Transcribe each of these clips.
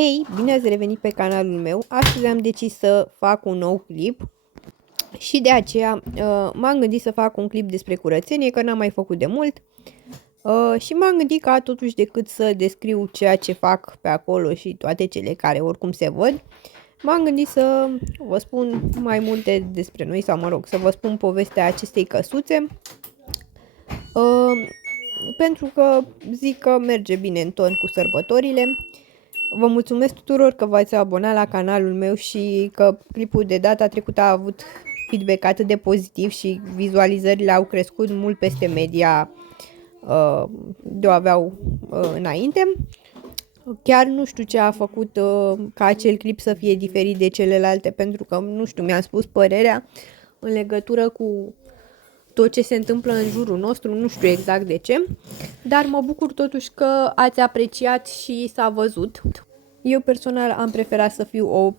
Hei, bine ați revenit pe canalul meu. Astăzi am decis să fac un nou clip și de aceea m-am gândit să fac un clip despre curățenie, că n-am mai făcut de mult. Și m-am gândit ca totuși decât să descriu ceea ce fac pe acolo și toate cele care oricum se văd, m-am gândit să vă spun mai multe despre noi, sau mă rog, să vă spun povestea acestei căsuțe. Pentru că zic că merge bine în ton cu sărbătorile. Vă mulțumesc tuturor că v-ați abonat la canalul meu și că clipul de data trecută a avut feedback atât de pozitiv și vizualizările au crescut mult peste media de o aveau înainte. Chiar nu știu ce a făcut ca acel clip să fie diferit de celelalte, pentru că, nu știu, mi-am spus părerea în legătură cu tot ce se întâmplă în jurul nostru, nu știu exact de ce, dar mă bucur totuși că ați apreciat și s-a văzut. Eu personal am preferat să fiu o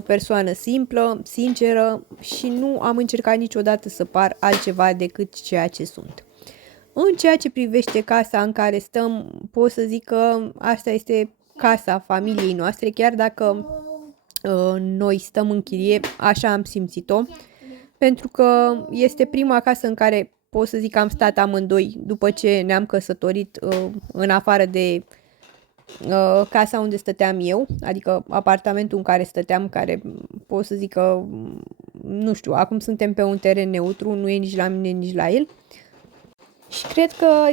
persoană simplă, sinceră și nu am încercat niciodată să par altceva decât ceea ce sunt. În ceea ce privește casa în care stăm, pot să zic că asta este casa familiei noastre, chiar dacă noi stăm în chirie, așa am simțit-o, pentru că este prima casă în care pot să zic că am stat amândoi după ce ne-am căsătorit, în afară de casa unde stăteam eu, adică apartamentul în care stăteam, care pot să zic că, nu știu, acum suntem pe un teren neutru, nu e nici la mine, nici la el. Și cred că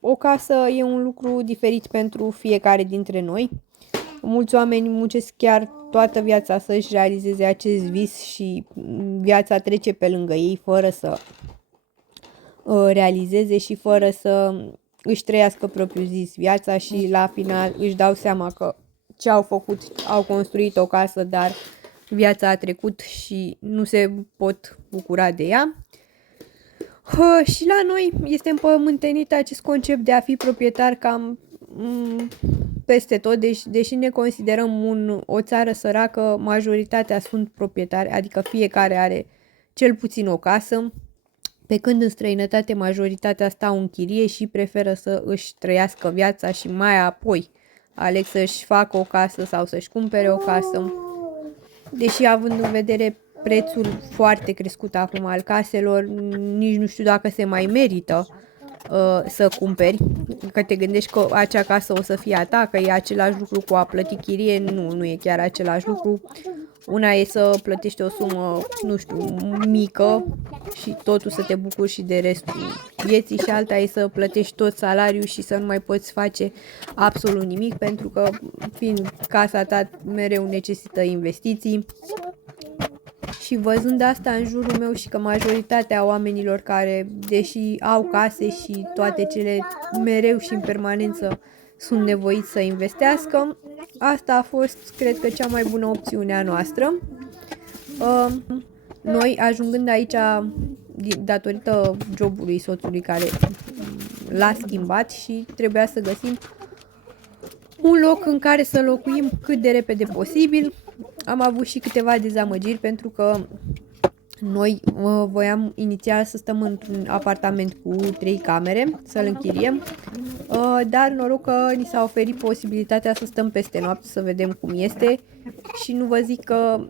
o casă e un lucru diferit pentru fiecare dintre noi. Mulți oameni muncesc chiar toată viața să-și realizeze acest vis și viața trece pe lângă ei fără să realizeze și fără să își trăiască propriu zis viața și la final își dau seama că ce au făcut, au construit o casă, dar viața a trecut și nu se pot bucura de ea. Și la noi este împământenit acest concept de a fi proprietar cam peste tot, deși ne considerăm o țară săracă, majoritatea sunt proprietari, adică fiecare are cel puțin o casă, pe când în străinătate majoritatea stau în chirie și preferă să își trăiască viața și mai apoi aleg să-și facă o casă sau să-și cumpere o casă. Deși având în vedere prețul foarte crescut acum al caselor, nici nu știu dacă se mai merită să cumperi, că te gândești că acea casă o să fie a ta, că e același lucru cu a plăti chirie, nu e chiar același lucru. Una e să plătești o sumă, nu știu, mică și totul să te bucuri și de restul vieții, și alta e să plătești tot salariul și să nu mai poți face absolut nimic, pentru că fiind casa ta mereu necesită investiții. Și văzând asta în jurul meu și că majoritatea oamenilor care, deși au case și toate cele, mereu și în permanență sunt nevoiți să investească, asta a fost, cred că, cea mai bună opțiune a noastră. Noi, ajungând aici datorită jobului soțului care l-a schimbat și trebuia să găsim un loc în care să locuim cât de repede posibil, am avut și câteva dezamăgiri, pentru că noi voiam inițial să stăm într-un apartament cu 3 camere, să-l închiriem, dar noroc că ni s-a oferit posibilitatea să stăm peste noapte, să vedem cum este. Și nu vă zic că,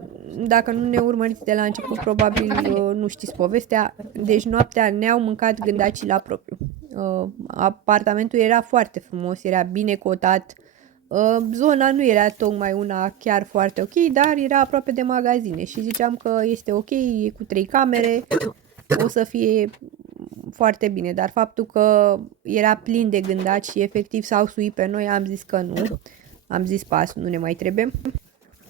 dacă nu ne urmăriți de la început, probabil nu știți povestea. Deci noaptea ne-au mâncat gândacii la propriu. Apartamentul era foarte frumos, era bine cotat. Zona nu era tocmai una chiar foarte ok, dar era aproape de magazine și ziceam că este ok, e cu 3 camere, o să fie foarte bine, dar faptul că era plin de gândaci și efectiv s-au suit pe noi, am zis că nu, am zis pas, nu ne mai trebuie.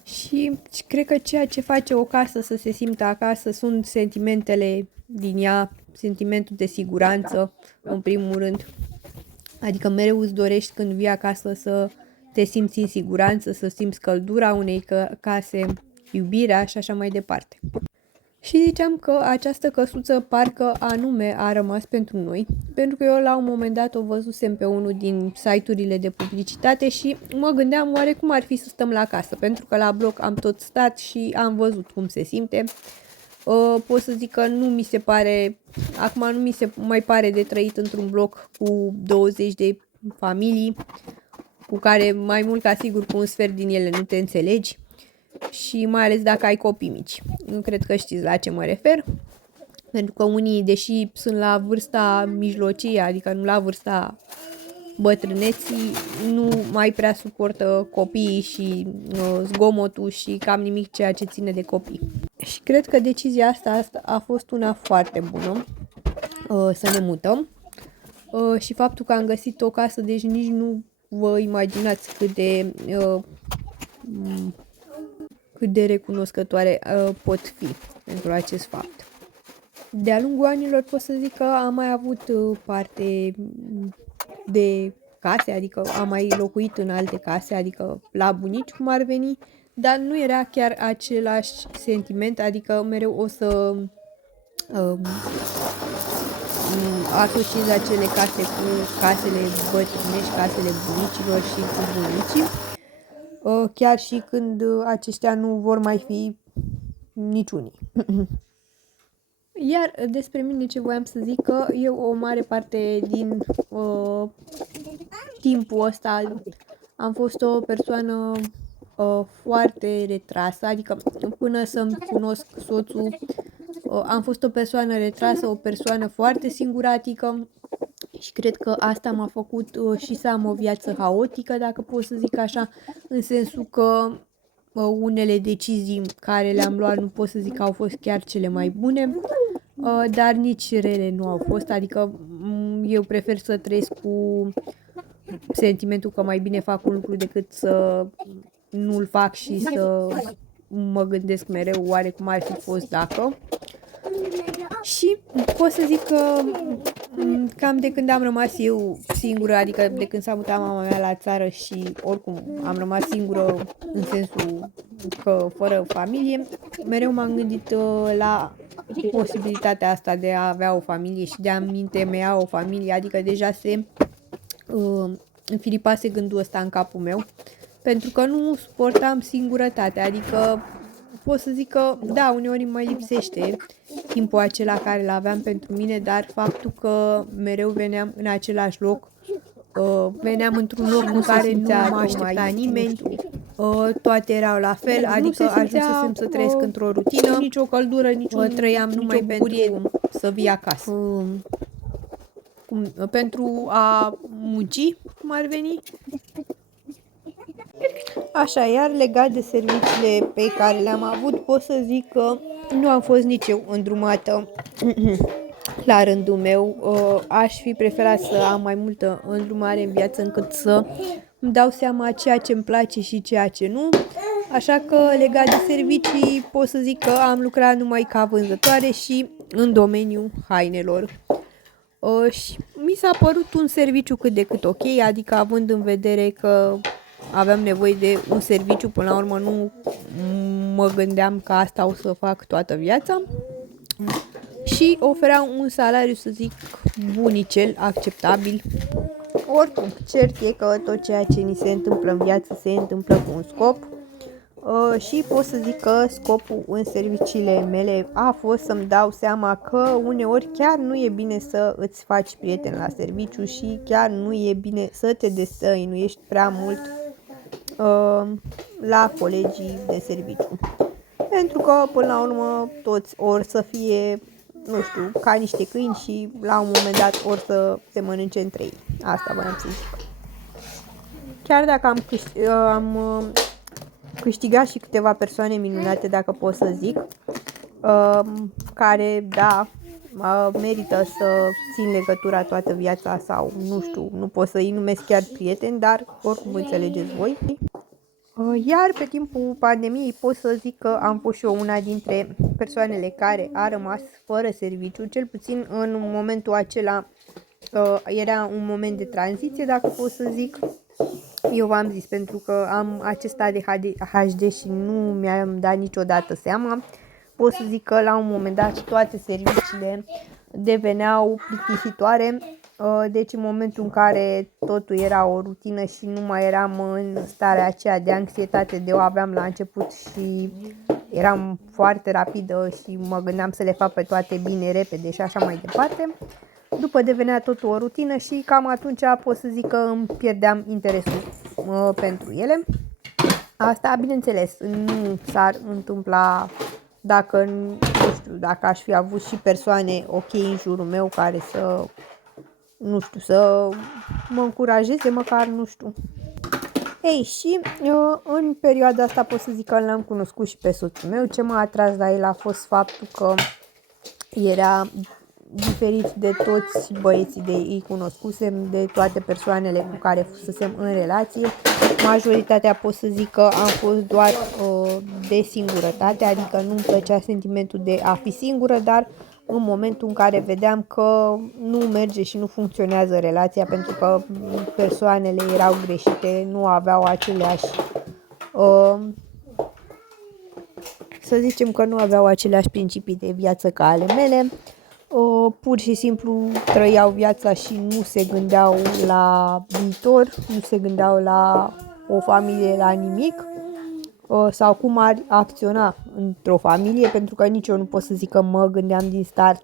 Și cred că ceea ce face o casă să se simtă acasă sunt sentimentele din ea, sentimentul de siguranță, în primul rând. Adică mereu îți dorești când vii acasă să te simți în siguranță, să simți căldura unei case, iubirea și așa mai departe. Și ziceam că această căsuță parcă anume a rămas pentru noi, pentru că eu la un moment dat o văzusem pe unul din site-urile de publicitate și mă gândeam oare cum ar fi să stăm la casă, pentru că la bloc am tot stat și am văzut cum se simte. Pot să zic că nu mi se pare, acum nu mi se mai pare de trăit într-un bloc cu 20 de familii, cu care mai mult ca sigur cu un sfert din ele nu te înțelegi și mai ales dacă ai copii mici. Nu cred că știți la ce mă refer, pentru că unii, deși sunt la vârsta mijlocie, adică nu la vârsta bătrâneții, nu mai prea suportă copiii și zgomotul și cam nimic ceea ce ține de copii. Și cred că decizia asta a fost una foarte bună, să ne mutăm. Și faptul că am găsit o casă, deci nici nu vă imaginați cât de recunoscătoare pot fi pentru acest fapt. De-a lungul anilor pot să zic că am mai avut parte de case, adică am mai locuit în alte case, adică la bunici cum ar veni, dar nu era chiar același sentiment, adică mereu o să asociez acele case cu casele bătrânești, casele bunicilor și cu bunicii, chiar și când aceștia nu vor mai fi niciunii. Iar despre mine ce voiam să zic, că eu o mare parte din timpul ăsta am fost o persoană foarte retrasă, adică până să-mi cunosc soțul am fost o persoană retrasă, o persoană foarte singuratică și cred că asta m-a făcut și să am o viață haotică, dacă pot să zic așa, în sensul că unele decizii care le-am luat nu pot să zic că au fost chiar cele mai bune, dar nici rele nu au fost, adică eu prefer să trăiesc cu sentimentul că mai bine fac un lucru decât să nu-l fac și să mă gândesc mereu oare cum ar fi fost dacă. Și pot să zic că cam de când am rămas eu singură, adică de când s-a mutat mama mea la țară și oricum am rămas singură în sensul că fără familie, mereu m-am gândit la posibilitatea asta de a avea o familie și de a-mi întemeia o familie, adică deja se înfilipase gândul ăsta în capul meu, pentru că nu suportam singurătatea, adică pot să zic că, da, uneori îmi mai lipsește timpul acela care îl aveam pentru mine, dar faptul că mereu veneam în același loc, veneam într-un loc în care nu mă aștepta nimeni, toate erau la fel, adică ajunsesem să trăiesc într-o rutină, nicio căldură, trăiam numai pentru să vii acasă. Pentru a munci, cum ar veni. Așa, iar legat de serviciile pe care le-am avut, pot să zic că nu am fost nici eu îndrumată la rândul meu. Aș fi preferat să am mai multă îndrumare în viață încât să îmi dau seama ceea ce îmi place și ceea ce nu. Așa că legat de servicii pot să zic că am lucrat numai ca vânzătoare și în domeniul hainelor. Și mi s-a părut un serviciu cât de cât ok, adică având în vedere că aveam nevoie de un serviciu, până la urmă nu mă gândeam că asta o să fac toată viața și oferea un salariu, să zic, bunicel, acceptabil. Oricum, cert e că tot ceea ce ni se întâmplă în viață se întâmplă cu un scop și pot să zic că scopul în serviciile mele a fost să-mi dau seama că uneori chiar nu e bine să îți faci prieteni la serviciu și chiar nu e bine să te destăinuiești prea mult la colegii de serviciu. Pentru că, până la urmă, toți or să fie, nu știu, ca niște câini și la un moment dat or să se mănânce între ei. Asta voiam să zic. Chiar dacă am câștigat și câteva persoane minunate, dacă pot să zic, care, da, merită să țin legătura toată viața sau, nu știu, nu pot să îi numesc chiar prieteni, dar oricum înțelegeți voi. Iar pe timpul pandemiei pot să zic că am fost și eu una dintre persoanele care a rămas fără serviciu, cel puțin în momentul acela era un moment de tranziție, dacă pot să zic. Eu v-am zis, pentru că am acest ADHD și nu mi-am dat niciodată seama, pot să zic că la un moment dat toate serviciile deveneau plictisitoare, deci în momentul în care totul era o rutină și nu mai eram în starea aceea de anxietate de o aveam la început și eram foarte rapidă și mă gândeam să le fac pe toate bine, repede și așa mai departe, după devenea totul o rutină și cam atunci pot să zic că îmi pierdeam interesul pentru ele. Asta, bineînțeles, nu s-ar întâmpla dacă, nu știu, dacă aș fi avut și persoane ok în jurul meu care să, nu știu, să mă încurajeze măcar, nu știu. Ei, și în perioada asta pot să zic că l-am cunoscut și pe soțul meu. Ce m-a atras la el a fost faptul că era diferit de toți băieții de ei cunoscusem, de toate persoanele cu care fusesem în relație. Majoritatea pot să zic că am fost doar de singurătate, adică nu-mi plăcea sentimentul de a fi singură, dar în momentul în care vedeam că nu merge și nu funcționează relația pentru că persoanele erau greșite, nu aveau aceleași să zicem că nu aveau aceleași principii de viață ca ale mele, pur și simplu trăiau viața și nu se gândeau la viitor, nu se gândeau la o familie, la nimic, sau cum ar acționa într-o familie, pentru că nici eu nu pot să zic că mă gândeam din start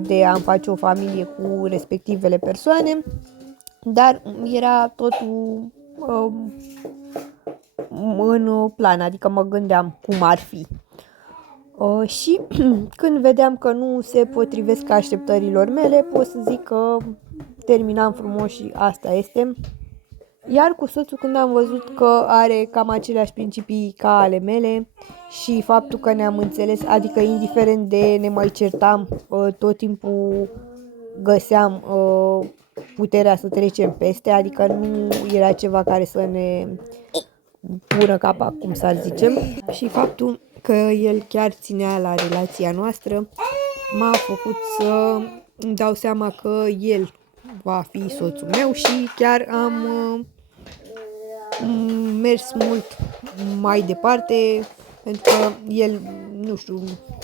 de a-mi face o familie cu respectivele persoane, dar era totul în plan, adică mă gândeam cum ar fi. Și când vedeam că nu se potrivesc așteptărilor mele, pot să zic că terminam frumos și asta este. Iar cu soțul, când am văzut că are cam aceleași principii ca ale mele și faptul că ne-am înțeles, adică indiferent de ne mai certam, tot timpul găseam puterea să trecem peste, adică nu era ceva care să ne pună capa, cum s-ar zice, și faptul că el chiar ținea la relația noastră m-a făcut să îmi dau seama că el va fi soțul meu și chiar am mers mult mai departe, pentru că el, nu știu,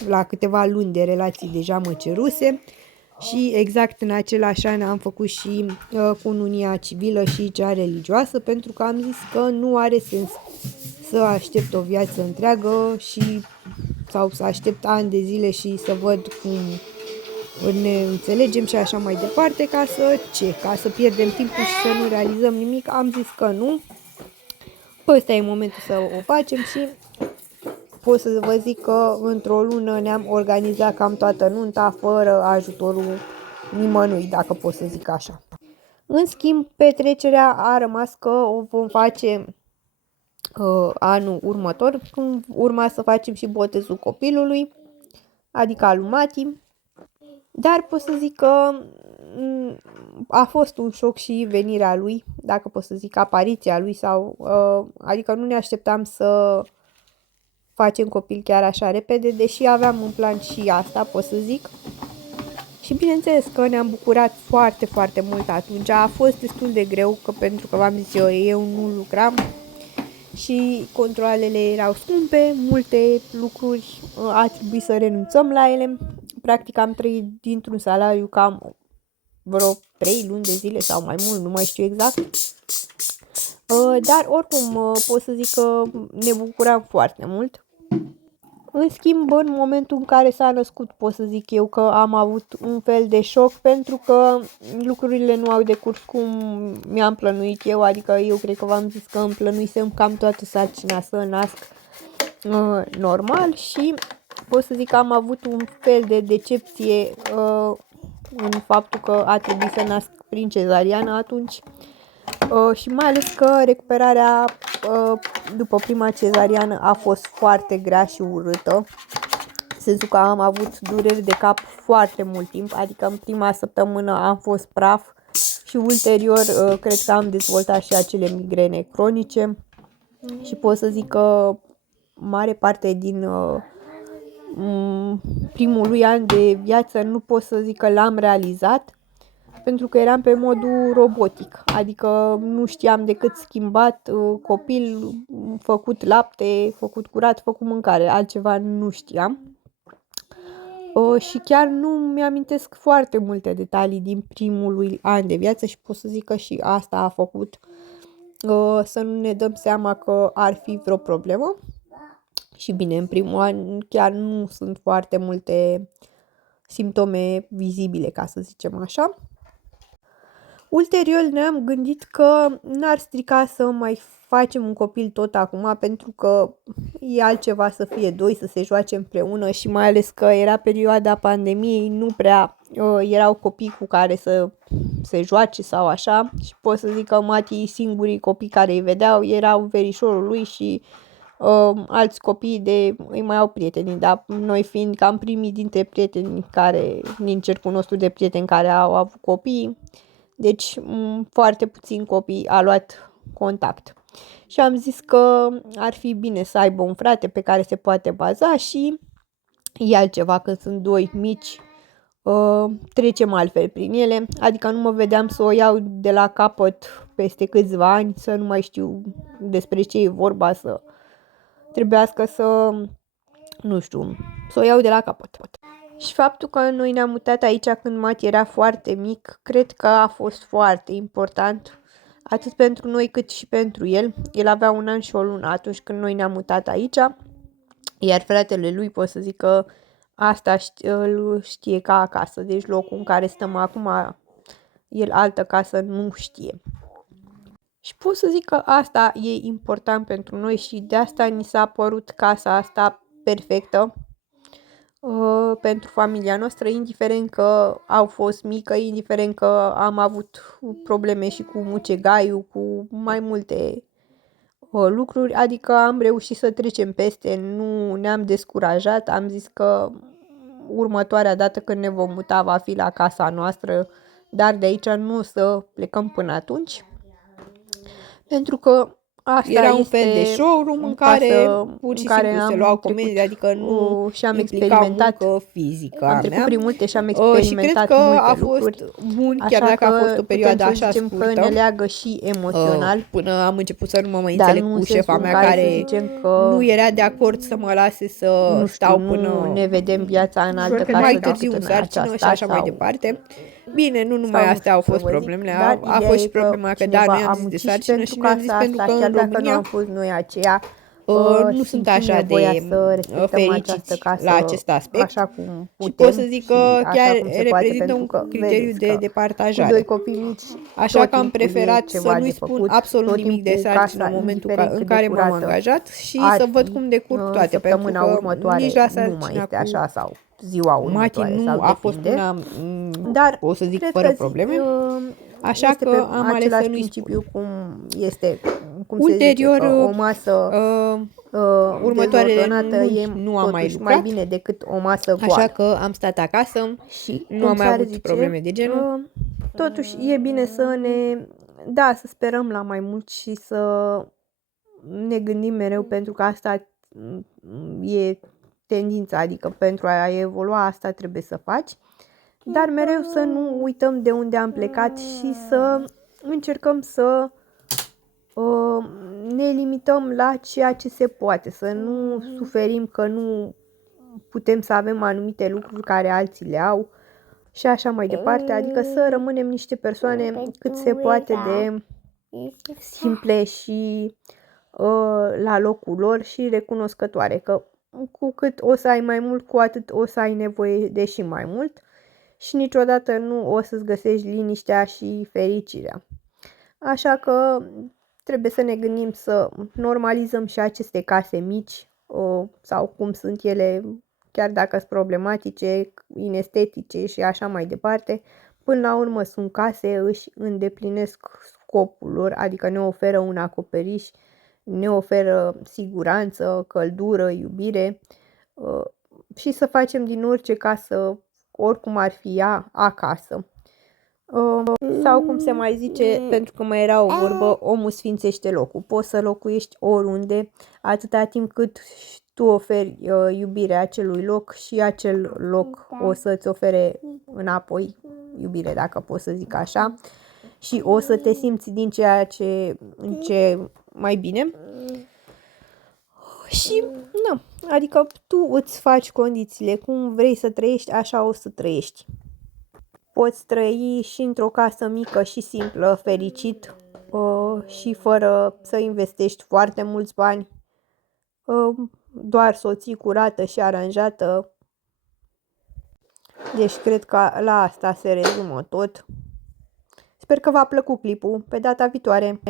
la câteva luni de relații deja mă ceruse și exact în același an am făcut și cununia civilă și cea religioasă, pentru că am zis că nu are sens să aștept o viață întreagă sau să aștept ani de zile și să văd cum ne înțelegem și așa mai departe, ca să pierdem timpul și să nu realizăm nimic. Am zis că nu. Ăsta e momentul să o facem și pot să vă zic că într-o lună ne-am organizat cam toată nunta fără ajutorul nimănui, dacă pot să zic așa. În schimb, petrecerea a rămas că o vom face anul următor, când urma să facem și botezul copilului, adică al lui Mati. Dar pot să zic că a fost un șoc și venirea lui, dacă pot să zic apariția lui, sau adică nu ne așteptam să facem copil chiar așa repede, deși aveam în plan și asta, pot să zic. Și bineînțeles că ne-am bucurat foarte, foarte mult atunci. A fost destul de greu, că pentru că v-am zis eu nu lucram și controalele erau scumpe, multe lucruri a trebuit să renunțăm la ele. Practic am trăit dintr-un salariu cam vreo 3 luni de zile sau mai mult, nu mai știu exact. Dar oricum pot să zic că ne bucuram foarte mult. În schimb, în momentul în care s-a născut, pot să zic eu că am avut un fel de șoc, pentru că lucrurile nu au decurs cum mi-am plănuit eu, adică eu cred că v-am zis că îmi plănuisem cam toată sarcina să nasc normal și pot să zic că am avut un fel de decepție în faptul că a trebuit să nasc prin cezariană atunci. Și mai ales că recuperarea după prima cezariană a fost foarte grea și urâtă, în sensul că am avut dureri de cap foarte mult timp, adică în prima săptămână am fost praf și ulterior cred că am dezvoltat și acele migrene cronice și pot să zic că mare parte din primul lui an de viață nu pot să zic că l-am realizat, pentru că eram pe modul robotic, adică nu știam decât schimbat copil, făcut lapte, făcut curat, făcut mâncare, altceva nu știam. Și chiar nu mi-amintesc foarte multe detalii din primul an de viață și pot să zic că și asta a făcut să nu ne dăm seama că ar fi vreo problemă. Și bine, în primul an chiar nu sunt foarte multe simptome vizibile, ca să zicem așa. Ulterior ne-am gândit că n-ar strica să mai facem un copil tot acum, pentru că e altceva să fie doi, să se joace împreună și mai ales că era perioada pandemiei, nu prea erau copii cu care să se joace sau așa și pot să zic că Mati, singurii copii care îi vedeau erau verișorul lui și alți copii îi mai au prieteni, dar noi fiind cam primii dintre prieteni din cercul nostru de prieteni care au avut copii, deci foarte puțin copii a luat contact. Și am zis că ar fi bine să aibă un frate pe care se poate baza și e altceva când sunt doi mici, trecem altfel prin ele, adică nu mă vedeam să o iau de la capăt peste câțiva ani, să nu mai știu despre ce e vorba, să trebuiască să, nu știu, să o iau de la capăt. Și faptul că noi ne-am mutat aici când Mati era foarte mic, cred că a fost foarte important, atât pentru noi cât și pentru el. El avea 1 an și o lună atunci când noi ne-am mutat aici, iar fratele lui pot să zic că asta îl știe ca acasă, deci locul în care stăm acum, el altă casă nu știe. Și pot să zic că asta e important pentru noi și de asta ni s-a părut casa asta perfectă pentru familia noastră, indiferent că au fost mică, indiferent că am avut probleme și cu mucegaiul, cu mai multe lucruri, adică am reușit să trecem peste, nu ne-am descurajat, am zis că următoarea dată când ne vom muta va fi la casa noastră, dar de aici nu o să plecăm până atunci, pentru că asta era este un fel de showroom în care pur și simplu se luau comenzi, adică nu și am implica experimentat muncă fizică am a trecut mea. prin multe și am Și experimentat cred că multe a lucruri. fost bun, Așa chiar dacă a fost o perioadă putem să așa zicem scurtă. că ne leagă și emoțional. Până am început să nu mă mai Dar înțeleg nu cu în șefa sensul în mea care să care zicem că nu era de acord să mă lase să nu stau știu, până nu ne vedem viața în altă casă mai decât târziu în în sarcină aceasta și așa mai sau departe. Bine, nu numai sau nu astea au știu fost să vă zic, problemele, dar a ideea fost e și problema că da, cineva noi am a zis de muncit și sarcină pentru și noi am zis casa pentru asta, că chiar în dacă nu am România fost noi aceia, nu sunt simțim așa nevoia de să respectăm această fericiți casă la acest aspect. așa cum Și putem pot să zic că și așa chiar cum se poate, reprezintă pentru un că criteriu vedeți de că cu 2 departajare. copii mici Așa tot că am timpul e preferat să ceva nu-i de spun făcut, absolut tot nimic de timpul sarcină casa, în momentul indiferent în cât de care m-am curată angajat și ar să văd fi, cum decurg toate, pentru săptămâna că următoare nici la nu mai sarcina este cu așa sau ziua Mati următoare nu sau a fost depinde. una, Dar o să zic, cred fără că probleme, așa este că pe am ales să același nu-i spun. principiu cum este, cum se zice, Ulterior, că o masă următoarele dezordonată luni e nu am mai totuși mai lucrat, bine decât o masă așa goală. că am stat acasă, Și, nu cum am mai s-ar avut zice, probleme de genul. totuși e bine să să sperăm la mai mult și să ne gândim mereu, pentru că asta e tendința, adică pentru a evolua asta trebuie să faci, dar mereu să nu uităm de unde am plecat și să încercăm să ne limităm la ceea ce se poate, să nu suferim că nu putem să avem anumite lucruri care alții le au și așa mai departe, adică să rămânem niște persoane cât se poate de simple și la locul lor și recunoscătoare, că cu cât o să ai mai mult, cu atât o să ai nevoie de și mai mult și niciodată nu o să-ți găsești liniștea și fericirea. Așa că trebuie să ne gândim să normalizăm și aceste case mici sau cum sunt ele, chiar dacă sunt problematice, inestetice și așa mai departe. Până la urmă sunt case, își îndeplinesc scopul lor, adică ne oferă un acoperiș, ne oferă siguranță, căldură, iubire și să facem din orice casă, oricum ar fi ea, acasă. Sau cum se mai zice, pentru că mai era o vorbă, omul sfințește locul. Poți să locuiești oriunde, atâta timp cât tu oferi iubirea acelui loc și acel loc o să-ți ofere înapoi iubire, dacă pot să zic așa, și o să te simți din ceea ce mai bine. Și, nu, adică tu îți faci condițiile, cum vrei să trăiești, așa o să trăiești. Poți trăi și într-o casă mică și simplă, fericit și fără să investești foarte mulți bani, doar soții curată și aranjată. Deci cred că la asta se rezumă tot. Sper Sper că v-a plăcut clipul. Pe data viitoare!